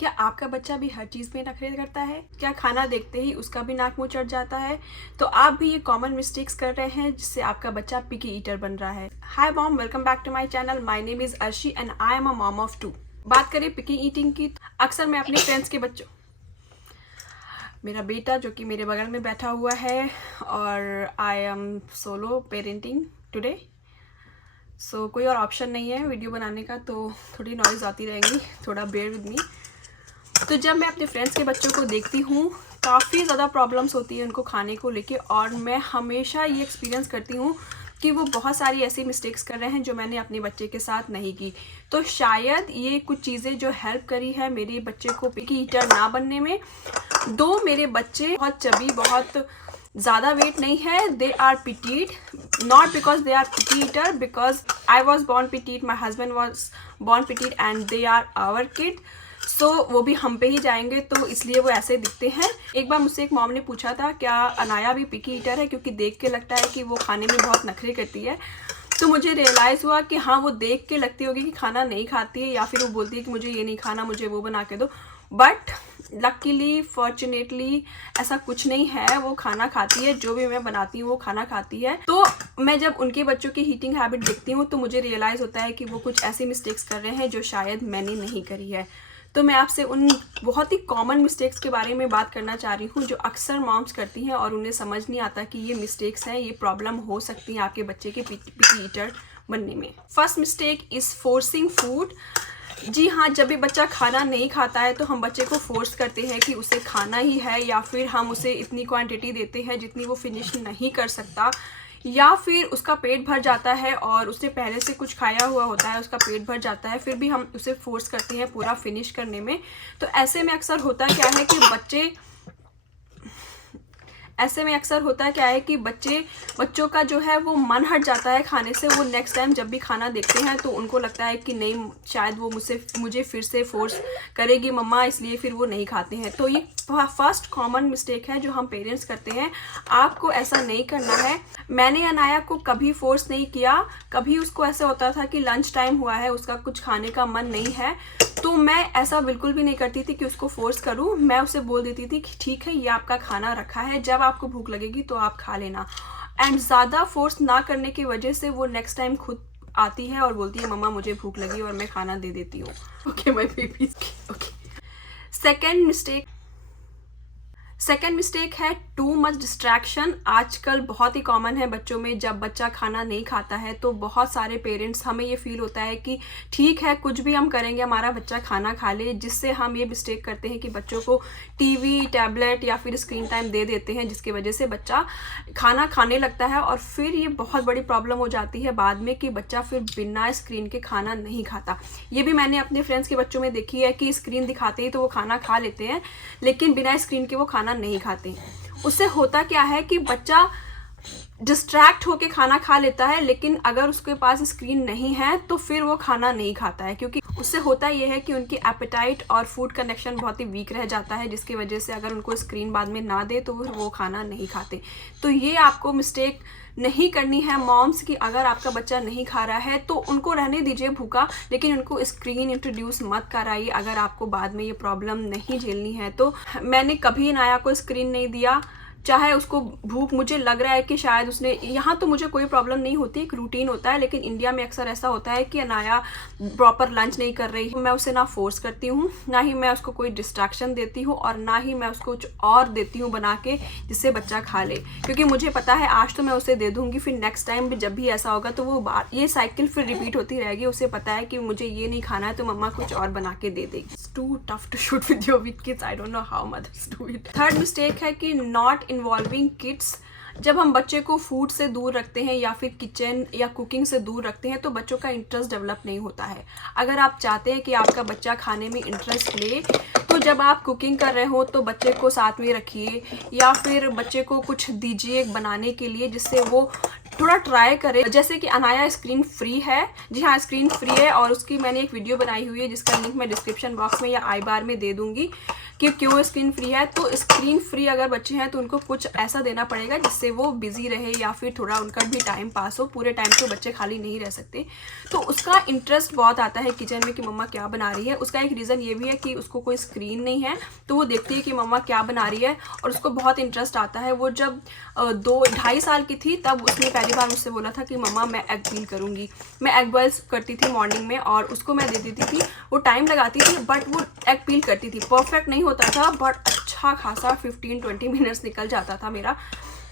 क्या आपका बच्चा भी हर चीज़ में नखरे करता है? क्या खाना देखते ही उसका भी नाक मुंह चढ़ जाता है? तो आप भी ये कॉमन मिस्टेक्स कर रहे हैं जिससे आपका बच्चा पिकी ईटर बन रहा है। Hi mom, welcome back to my channel. My name is Arshi and I am a mom of 2। बात करें पिकी ईटिंग की, अक्सर मैं अपने फ्रेंड्स के बच्चों, मेरा बेटा जो कि मेरे बगल में बैठा हुआ है, और I am solo parenting today. So कोई और ऑप्शन नहीं है वीडियो बनाने का, तो थोड़ी नॉइज़ आती रहेंगी, थोड़ा बेयर विद मी। तो जब मैं अपने फ्रेंड्स के बच्चों को देखती हूँ, काफ़ी ज़्यादा प्रॉब्लम्स होती है उनको खाने को लेके, और मैं हमेशा ये एक्सपीरियंस करती हूँ कि वो बहुत सारी ऐसी मिस्टेक्स कर रहे हैं जो मैंने अपने बच्चे के साथ नहीं की। तो शायद ये कुछ चीज़ें जो हेल्प करी है मेरे बच्चे को पिकी ईटर ना बनने में। दो मेरे बच्चे बहुत चबी, बहुत ज़्यादा वेट नहीं है, they are petite, not because they are picky eater, because I was born petite, my husband was born petite and they are our kid. So वो भी हम पे ही जाएंगे, तो इसलिए वो ऐसे दिखते हैं। एक बार मुझसे एक मॉम ने पूछा था क्या अनाया भी पिकी ईटर है, क्योंकि देख के लगता है कि वो खाने में बहुत नखरे करती है। तो मुझे रियलाइज़ हुआ कि हाँ, वो देख के लगती होगी कि खाना नहीं खाती है, या फिर वो बोलती है कि मुझे ये नहीं खाना, मुझे वो बना के दो। बट लकीली, फॉर्चुनेटली ऐसा कुछ नहीं है, वो खाना खाती है, जो भी मैं बनाती हूँ वो खाना खाती है। तो मैं जब उनके बच्चों की ईटिंग हैबिट देखती हूँ तो मुझे रियलाइज़ होता है कि वो कुछ ऐसी मिस्टेक्स कर रहे हैं जो शायद मैंने नहीं करी है। तो मैं आपसे उन बहुत ही कॉमन मिस्टेक्स के बारे में बात करना चाह रही हूँ जो अक्सर मॉम्स करती हैं और उन्हें समझ नहीं आता कि ये मिस्टेक्स हैं, ये प्रॉब्लम हो सकती है आपके बच्चे के पिकी ईटर बनने में। First mistake is forcing food. जी हाँ, जब भी बच्चा खाना नहीं खाता है तो हम बच्चे को फोर्स करते हैं कि उसे खाना ही है, या फिर हम उसे इतनी क्वांटिटी देते हैं जितनी वो फिनिश नहीं कर सकता, या फिर उसका पेट भर जाता है और उसने पहले से कुछ खाया हुआ होता है, उसका पेट भर जाता है, फिर भी हम उसे फोर्स करते हैं पूरा फिनिश करने में। तो ऐसे में अक्सर होता क्या है कि बच्चों का जो है वो मन हट जाता है खाने से। वो नेक्स्ट टाइम जब भी खाना देखते हैं तो उनको लगता है कि नहीं, शायद वो मुझे फिर से फोर्स करेगी मम्मा, इसलिए फिर वो नहीं खाते हैं। तो ये फर्स्ट कॉमन मिस्टेक है जो हम पेरेंट्स करते हैं। आपको ऐसा नहीं करना है। मैंने अनाया को कभी फोर्स नहीं किया। कभी उसको ऐसा होता था कि लंच टाइम हुआ है, उसका कुछ खाने का मन नहीं है, तो मैं ऐसा बिल्कुल भी नहीं करती थी कि उसको फोर्स करूं। मैं उसे बोल देती थी कि ठीक है, ये आपका खाना रखा है, जब आपको भूख लगेगी तो आप खा लेना। एंड ज़्यादा फोर्स ना करने की वजह से वो नेक्स्ट टाइम खुद आती है और बोलती है मम्मा मुझे भूख लगी, और मैं खाना दे देती हूँ। Okay my baby. Okay. Second mistake है टू मच डिस्ट्रैक्शन। आजकल बहुत ही कॉमन है बच्चों में, जब बच्चा खाना नहीं खाता है तो बहुत सारे पेरेंट्स, हमें ये फील होता है कि ठीक है, कुछ भी हम करेंगे हमारा बच्चा खाना खा ले, जिससे हम ये मिस्टेक करते हैं कि बच्चों को टीवी, टैबलेट या फिर स्क्रीन टाइम दे देते हैं, जिसकी वजह से बच्चा खाना खाने लगता है। और फिर ये बहुत बड़ी प्रॉब्लम हो जाती है बाद में कि बच्चा फिर बिना स्क्रीन के खाना नहीं खाता। ये भी मैंने अपने फ्रेंड्स के बच्चों में देखी है कि स्क्रीन दिखाते ही तो वो खाना खा लेते हैं, लेकिन बिना स्क्रीन के वो खाना नहीं खाते। उससे होता क्या है कि बच्चा डिस्ट्रैक्ट होके खाना खा लेता है, लेकिन अगर उसके पास स्क्रीन नहीं है तो फिर वो खाना नहीं खाता है, क्योंकि उससे होता यह है कि उनकी एपेटाइट और फूड कनेक्शन बहुत ही वीक रह जाता है, जिसकी वजह से अगर उनको स्क्रीन बाद में ना दे तो वो खाना नहीं खाते। तो ये आपको मिस्टेक नहीं करनी है मॉम्स की। अगर आपका बच्चा नहीं खा रहा है तो उनको रहने दीजिए भूखा, लेकिन उनको स्क्रीन इंट्रोड्यूस मत कराइए अगर आपको बाद में ये प्रॉब्लम नहीं झेलनी है। तो मैंने कभी अनाया को स्क्रीन नहीं दिया, चाहे उसको भूख, मुझे लग रहा है कि शायद उसने, यहाँ तो मुझे कोई प्रॉब्लम नहीं होती, एक रूटीन होता है, लेकिन इंडिया में अक्सर ऐसा होता है कि अनाया प्रॉपर लंच नहीं कर रही है। मैं उसे ना फोर्स करती हूँ, ना ही मैं उसको कोई डिस्ट्रैक्शन देती हूँ, और ना ही मैं उसको कुछ और देती हूँ बना के जिससे बच्चा खा ले, क्योंकि मुझे पता है आज तो मैं उसे दे दूँगी, फिर नेक्स्ट टाइम भी जब भी ऐसा होगा तो वो ये साइकिल फिर रिपीट होती रहेगी। उसे पता है कि मुझे ये नहीं खाना है तो मम्मा कुछ और बना के दे देगी। It's too tough to shoot with your kids, I don't know how mothers do it. Third mistake है कि नॉट इन्वॉल्विंग किड्स। जब हम बच्चे को फूड से दूर रखते हैं या फिर किचन या कुकिंग से दूर रखते हैं तो बच्चों का इंटरेस्ट डेवलप नहीं होता है। अगर आप चाहते हैं कि आपका बच्चा खाने में इंटरेस्ट ले, तो जब आप कुकिंग कर रहे हो तो बच्चे को साथ में रखिए, या फिर बच्चे को कुछ दीजिए बनाने के लिए, जिससे वो थोड़ा ट्राई करें। जैसे कि अनाया स्क्रीन फ्री है, जी हाँ स्क्रीन फ्री है, और उसकी मैंने एक वीडियो बनाई हुई है जिसका लिंक मैं डिस्क्रिप्शन बॉक्स में या आई बार में दे दूंगी कि क्यों स्क्रीन फ्री है। तो स्क्रीन फ्री अगर बच्चे हैं तो उनको कुछ ऐसा देना पड़ेगा जिससे वो बिजी रहे या फिर थोड़ा उनका भी टाइम पास हो। पूरे टाइम तो बच्चे खाली नहीं रह सकते, तो उसका इंटरेस्ट बहुत आता है किचन में कि मम्मा क्या बना रही है। उसका एक रीज़न ये भी है कि उसको कोई स्क्रीन नहीं है, तो वो देखती है कि मम्मा क्या बना रही है और उसको बहुत इंटरेस्ट आता है। वो जब 2-2.5 साल की थी तब उसने पहली बार मुझसे बोला था कि मम्मा मैं एग पील करूँगी। मैं एग बॉइल्स करती थी मॉर्निंग में और उसको मैं दे देती थी। वो टाइम लगाती थी बट वो एग पील करती थी। परफेक्ट नहीं होता था बट अच्छा खासा 15-20 मिनट्स निकल जाता था मेरा।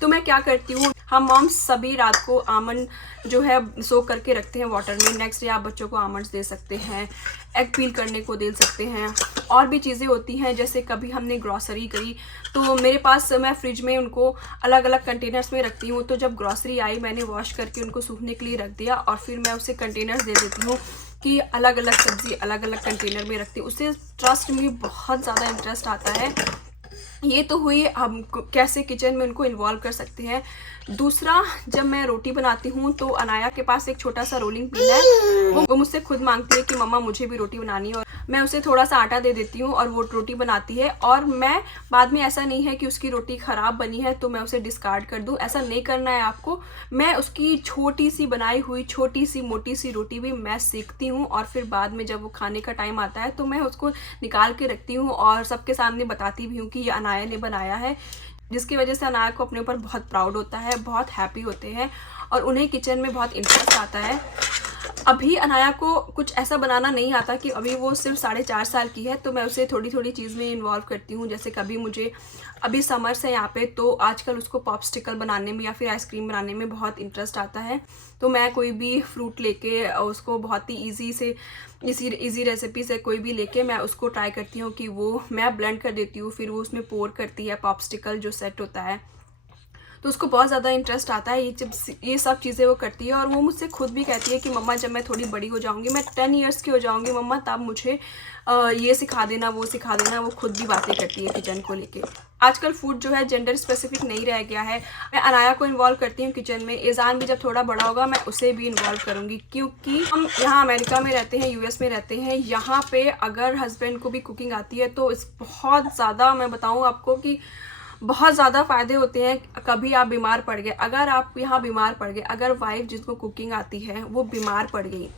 तो मैं क्या करती हूँ, हम मॉम्स सभी रात को आमंड जो है सोक करके रखते हैं वाटर में। नेक्स्ट डे आप बच्चों को आमंड्स दे सकते हैं, एग पील करने को दे सकते हैं। और भी चीज़ें होती हैं, जैसे कभी हमने ग्रॉसरी करी तो मेरे पास मैं फ्रिज में उनको अलग अलग कंटेनर्स में रखती हूँ। तो जब ग्रॉसरी आई मैंने वॉश करके उनको सूखने के लिए रख दिया और फिर मैं उसे कंटेनर्स दे देती हूँ कि अलग अलग सब्ज़ी अलग अलग कंटेनर में रखती हूँ। उससे ट्रस्ट में बहुत ज़्यादा इंटरेस्ट आता है। ये तो हुई हम कैसे किचन में उनको इन्वॉल्व कर सकते हैं। दूसरा, जब मैं रोटी बनाती हूँ तो अनाया के पास एक छोटा सा रोलिंग पिन है। वो मुझसे खुद मांगती है कि मम्मा मुझे भी रोटी बनानी है, और मैं उसे थोड़ा सा आटा दे देती हूँ और वो रोटी बनाती है। और मैं बाद में, ऐसा नहीं है कि उसकी रोटी ख़राब बनी है तो मैं उसे डिस्कार्ड कर दूँ, ऐसा नहीं करना है आपको। मैं उसकी छोटी सी बनाई हुई छोटी सी मोटी सी रोटी भी मैं सीखती हूँ और फिर बाद में जब वो खाने का टाइम आता है तो मैं उसको निकाल के रखती हूँ और सबके सामने बताती भी हूँ कि ये अनाया ने बनाया है, जिसकी वजह से अनाया को अपने ऊपर बहुत प्राउड होता है, बहुत हैप्पी होते हैं और उन्हें किचन में बहुत इंटरेस्ट आता है। अभी अनाया को कुछ ऐसा बनाना नहीं आता कि अभी वो सिर्फ 4.5 साल की है, तो मैं उसे थोड़ी थोड़ी चीज़ में इन्वॉल्व करती हूँ। जैसे कभी मुझे, अभी समर्स है यहाँ पे, तो आजकल उसको पॉपस्टिकल बनाने में या फिर आइसक्रीम बनाने में बहुत इंटरेस्ट आता है। तो मैं कोई भी फ्रूट लेके उसको बहुत ही ईजी रेसिपी से कोई भी लेके मैं उसको ट्राई करती हूँ कि वो मैं ब्लेंड कर देती हूँ, फिर वो उसमें पोर करती है पॉपस्टिकल जो सेट होता है। तो उसको बहुत ज़्यादा इंटरेस्ट आता है ये सब चीज़ें वो करती है। और वो मुझसे खुद भी कहती है कि मम्मा जब मैं थोड़ी बड़ी हो जाऊँगी, मैं 10 इयर्स की हो जाऊँगी मम्मा, तब मुझे ये सिखा देना वो सिखा देना। वो खुद भी बातें करती है किचन को लेके। आजकल फूड जो है जेंडर स्पेसिफिक नहीं रह गया है। मैं अनाया को इन्वॉल्व करती हूँ किचन में। ईज़ान भी जब थोड़ा बड़ा होगा मैं उसे भी इन्वॉल्व करूँगी, क्योंकि हम यहाँ अमेरिका में रहते हैं, यूएस में रहते हैं। यहाँ पे अगर हस्बैंड को भी कुकिंग आती है तो इस बहुत ज़्यादा, मैं बताऊँ आपको कि बहुत ज़्यादा फ़ायदे होते हैं। कभी आप बीमार पड़ गए, अगर आप यहाँ बीमार पड़ गए, अगर वाइफ जिसको कुकिंग आती है वो बीमार पड़ गई,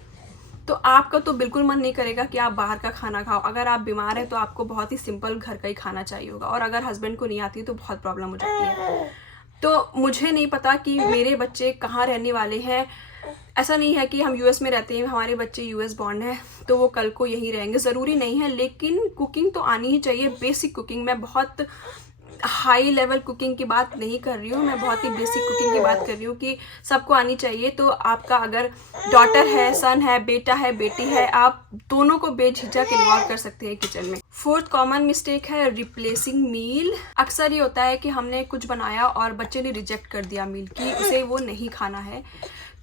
तो आपका तो बिल्कुल मन नहीं करेगा कि आप बाहर का खाना खाओ। अगर आप बीमार हैं तो आपको बहुत ही सिंपल घर का ही खाना चाहिए होगा, और अगर हस्बैंड को नहीं आती तो बहुत प्रॉब्लम हो जाती है। तो मुझे नहीं पता कि मेरे बच्चे कहाँ रहने वाले हैं। ऐसा नहीं है कि हम यूएस में रहते हैं, हमारे बच्चे यूएस बॉर्न है तो वो कल को यहीं रहेंगे, ज़रूरी नहीं है। लेकिन कुकिंग तो आनी ही चाहिए, बेसिक कुकिंग। मैं बहुत हाई लेवल कुकिंग की बात नहीं कर रही हूँ, मैं बहुत ही बेसिक कुकिंग की बात कर रही हूँ कि सबको आनी चाहिए। तो आपका अगर डॉटर है, सन है, बेटा है, बेटी है, आप दोनों को बेझिझक इन्वॉल्व कर सकते हैं किचन में। फोर्थ कॉमन मिस्टेक है रिप्लेसिंग मील। अक्सर ये होता है कि हमने कुछ बनाया और बच्चे ने रिजेक्ट कर दिया मील कि उसे वो नहीं खाना है,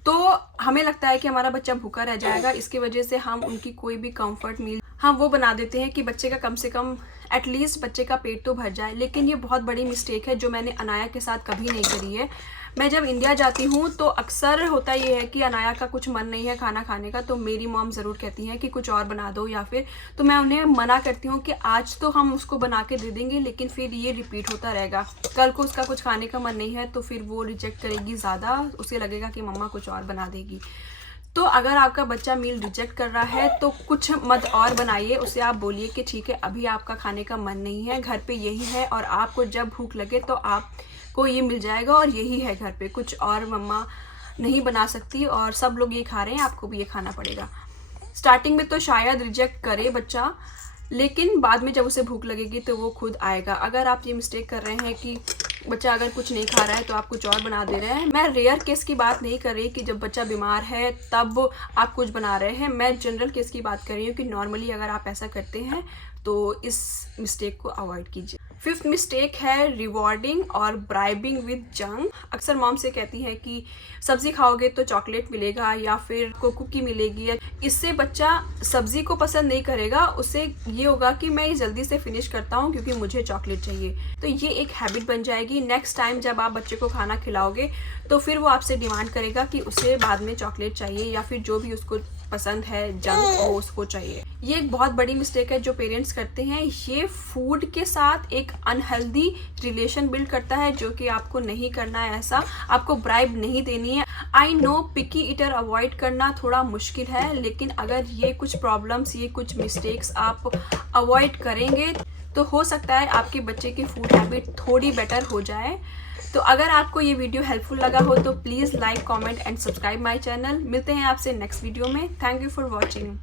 तो हमें लगता है कि हमारा बच्चा भूखा रह जाएगा। इसकी वजह से हम उनकी कोई भी कंफर्ट मील हम वो बना देते हैं कि बच्चे का कम से कम एटलीस्ट बच्चे का पेट तो भर जाए। लेकिन ये बहुत बड़ी मिस्टेक है जो मैंने अनाया के साथ कभी नहीं करी है। मैं जब इंडिया जाती हूँ तो अक्सर होता ये है कि अनाया का कुछ मन नहीं है खाना खाने का, तो मेरी मॉम ज़रूर कहती हैं कि कुछ और बना दो, या फिर तो मैं उन्हें मना करती हूँ कि आज तो हम उसको बना के दे देंगे, लेकिन फिर ये रिपीट होता रहेगा। कल को उसका कुछ खाने का मन नहीं है तो फिर वो रिजेक्ट करेगी ज़्यादा, उसे लगेगा कि मम्मा कुछ और बना देगी। तो अगर आपका बच्चा मील रिजेक्ट कर रहा है तो कुछ मत और बनाइए, उसे आप बोलिए कि ठीक है अभी आपका खाने का मन नहीं है, घर पे यही है, और आपको जब भूख लगे तो आपको ये मिल जाएगा और यही है घर पे, कुछ और मम्मा नहीं बना सकती और सब लोग ये खा रहे हैं, आपको भी ये खाना पड़ेगा। स्टार्टिंग में तो शायद रिजेक्ट करे बच्चा, लेकिन बाद में जब उसे भूख लगेगी तो वो खुद आएगा। अगर आप ये मिस्टेक कर रहे हैं कि बच्चा अगर कुछ नहीं खा रहा है तो आप कुछ और बना दे रहे हैं, मैं रेयर केस की बात नहीं कर रही कि जब बच्चा बीमार है तब आप कुछ बना रहे हैं, मैं जनरल केस की बात कर रही हूँ कि नॉर्मली अगर आप ऐसा करते हैं तो इस मिस्टेक को अवॉइड कीजिए। फिफ्थ मिस्टेक है रिवॉर्डिंग और ब्राइबिंग विद जंक। अक्सर मॉम से कहती हैं कि सब्जी खाओगे तो चॉकलेट मिलेगा या फिर को कुकी मिलेगी। इससे बच्चा सब्जी को पसंद नहीं करेगा, उससे ये होगा कि मैं ये जल्दी से फिनिश करता हूँ क्योंकि मुझे चॉकलेट चाहिए। तो ये एक हैबिट बन जाएगी। नेक्स्ट टाइम जब आप बच्चे को खाना खिलाओगे तो फिर वो आपसे डिमांड करेगा कि उसे बाद में चॉकलेट चाहिए या फिर जो भी उसको पसंद है जंक वो उसको चाहिए। ये एक बहुत बड़ी मिस्टेक है जो पेरेंट्स करते हैं। ये फूड के साथ एक अनहेल्दी रिलेशन बिल्ड करता है जो कि आपको नहीं करना है। ऐसा आपको ब्राइब नहीं देनी है। I know picky eater avoid करना थोड़ा मुश्किल है, लेकिन अगर ये कुछ प्रॉब्लम्स, ये कुछ मिस्टेक्स आप अवॉइड करेंगे तो हो सकता है आपके बच्चे की फूड हैबिट थोड़ी बेटर हो जाए। तो अगर आपको ये वीडियो हेल्पफुल लगा हो तो please like, comment and subscribe my channel. मिलते हैं आपसे नेक्स्ट वीडियो में। Thank you for watching.